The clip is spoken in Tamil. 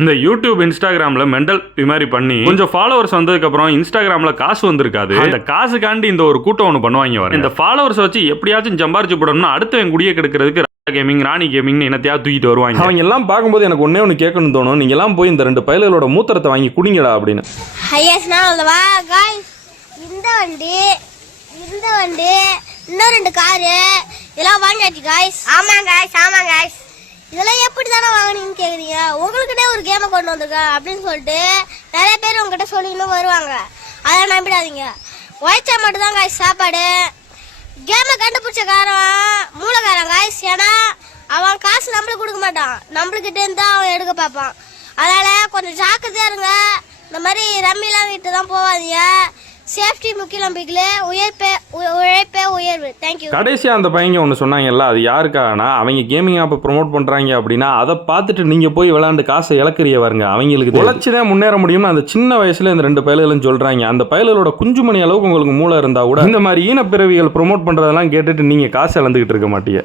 இந்த யூடியூப் இன்ஸ்டாகிராம்ல மெண்டல் மாதிரி பண்ணி கொஞ்சம் ஃபாலோவர்ஸ் வந்ததுக்கு அப்புறம் இன்ஸ்டாகிராம்ல காசு வந்திருக்காது. அந்த காசுக்காண்டி இந்த ஒரு கூட்டம் ஒன்று பண்ணுவாங்க வர. இந்த ஃபாலோவர்ஸ் வச்சு எப்படியாச்சும் சம்பாரிச்சு போடணும்னா அடுத்தவன் குடிய கெடுக்கிறதுக்கு கேமிங் ராணி கேமிங் என்னத்தையா தூக்கிட்டு வருவாங்க. அவங்க எல்லாம் பார்க்கும்போது எனக்கு ஒன்னே ஒன்று கேட்கணும்னு தோணும். நீங்க எல்லாம் போய் இந்த 2 பயல்களோட மூத்திரத்தை வாங்கி குடிங்கடா அப்படின்னு. இந்த வண்டி இன்னும் 2 காரு இதெல்லாம் வாங்கியாச்சு காய்ஸ். ஆமாங்க காய்ஸ் இதெல்லாம் எப்படி தானே வாங்கினீங்கன்னு கேக்குறீங்க. உங்களுக்கிட்டே ஒரு கேமை கொண்டு வந்திருக்கேன் அப்படின்னு சொல்லிட்டு நிறைய பேர் உங்ககிட்ட சொல்லிக்கணும் வருவாங்க. அதை நம்பிடாதீங்க. உழைச்சா மட்டும் தான் காய்ஸ் சாப்பாடு. கேமை கண்டுபிடிச்ச மூலக்காரன் காய்ஸ். ஏன்னா அவன் காசு நம்மளுக்கு கொடுக்க மாட்டான், நம்மளுக்கிட்ட இருந்து அவன் எடுக்க பார்ப்பான். அதனால கொஞ்சம் ஜாக்கிரதையா இருங்க. இந்த மாதிரி ரம்மிலாம் வீட்டு தான் போவாதீங்க. சேஃப்டி முக்கியம். உழைப்பே உயர்வு. தேங்க்யூ. கடைசியாக அந்த பையங்க ஒன்று சொன்னாங்கல்ல, அது யாருக்காகனா அவங்க கேமிங் ஆப்பை ப்ரொமோட் பண்ணுறாங்க அப்படின்னா அதை பார்த்துட்டு நீங்கள் போய் விளையாண்டு காசை இழக்கிறிய வருங்க. அவங்களுக்கு உழைச்சிதான் முன்னேற முடியும்னு அந்த சின்ன வயசுல இந்த 2 பயல்களும் சொல்கிறாங்க. அந்த பயல்களோட குஞ்சுமணி அளவுக்கு உங்களுக்கு மூளை இருந்தால் கூட இந்த மாதிரி ஈனப்பிறவிகள் ப்ரொமோட் பண்ணுறதெல்லாம் கேட்டுட்டு நீங்கள் காசு இழந்துக்கிட்டு இருக்க மாட்டீங்க.